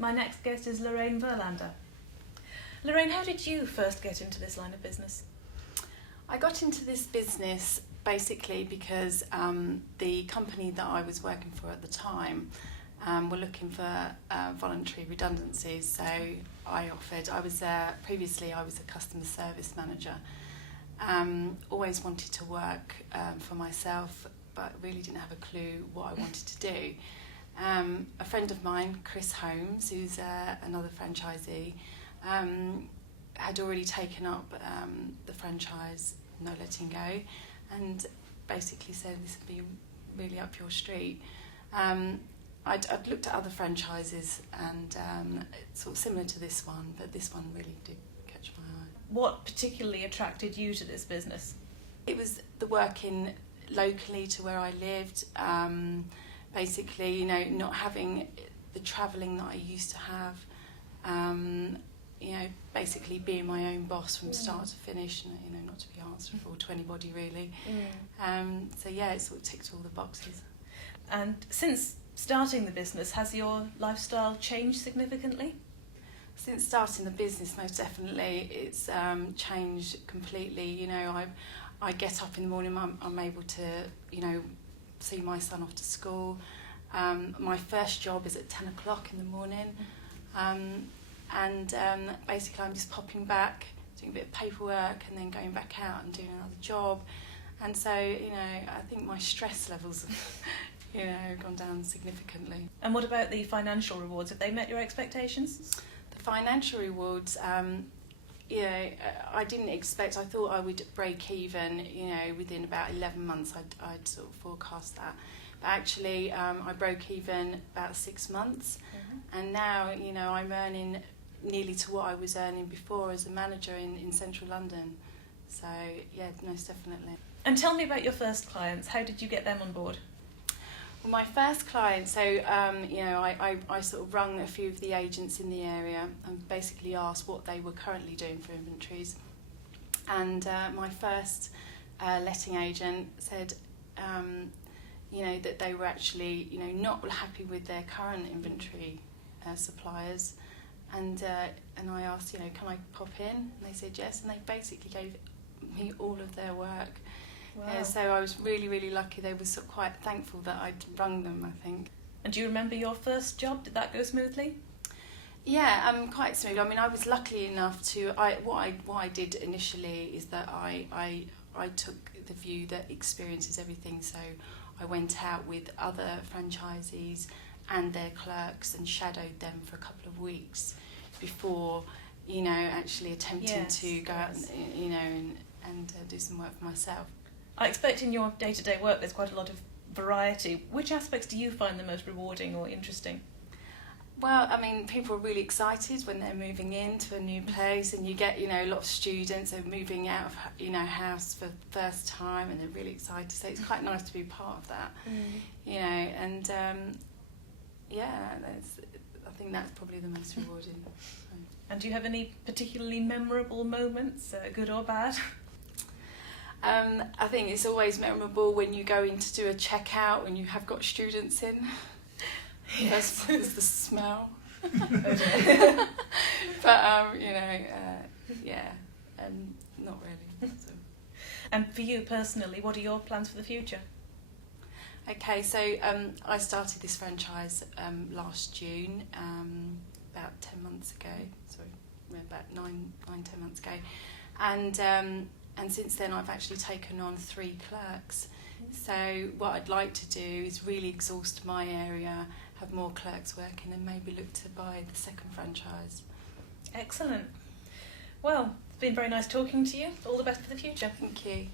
My next guest is Lorraine Verlander. Lorraine, how did you first get into this line of business? I got into this business basically because the company that I was working for at the time were looking for voluntary redundancies. So previously I was a customer service manager. Always wanted to work for myself, but really didn't have a clue what I wanted to do. A friend of mine, Chris Holmes, who's another franchisee, had already taken up the franchise No Letting Go, and basically said this would be really up your street. I'd looked at other franchises and sort of similar to this one, but this one really did catch my eye. What particularly attracted you to this business? It was the working locally to where I lived. Basically, not having the travelling that I used to have. Basically being my own boss from start to finish, not to be answerable to anybody really. It sort of ticked all the boxes. And since starting the business, has your lifestyle changed significantly? Since starting the business, most definitely, it's changed completely. I get up in the morning, I'm able to, see my son off to school. My first job is at 10 o'clock in the morning. Basically I'm just popping back, doing a bit of paperwork and then going back out and doing another job. And so, I think my stress levels have gone down significantly. And what about the financial rewards? Have they met your expectations? The financial rewards, I didn't expect. I thought I would break even, within about 11 months. I'd sort of forecast that. But actually, I broke even about 6 months. And now, I'm earning nearly to what I was earning before as a manager in central London. So, yeah, most definitely. And tell me about your first clients. How did you get them on board? Well, my first client, so, I sort of rung a few of the agents in the area and basically asked what they were currently doing for inventories. And my first letting agent said, that they were actually, not happy with their current inventory suppliers. And I asked, can I pop in? And they said yes, and they basically gave me all of their work. Wow. So I was really, really lucky. They were sort of quite thankful that I'd rung them, I think. And do you remember your first job? Did that go smoothly? Yeah, quite smooth. I mean, I was lucky enough to. What I did initially is that I took the view that experience is everything. So I went out with other franchisees and their clerks and shadowed them for a couple of weeks before, actually attempting to go out and do some work for myself. I expect in your day-to-day work there's quite a lot of variety. Which aspects do you find the most rewarding or interesting? Well, I mean, people are really excited when they're moving into a new place, and you get, a lot of students are moving out of, house for the first time, and they're really excited. So it's quite nice to be part of that, I think that's probably the most rewarding. And do you have any particularly memorable moments, good or bad? I think it's always memorable when you go in to do a checkout when you have got students in. Yes. There's the smell. But not really. So. And for you personally, what are your plans for the future? Okay, so I started this franchise last June, about 10 months ago. Sorry, about 9-10 months ago, and since then I've actually taken on 3 clerks. So what I'd like to do is really exhaust my area, have more clerks working, and maybe look to buy the second franchise. Excellent. Well, it's been very nice talking to you. All the best for the future. Thank you.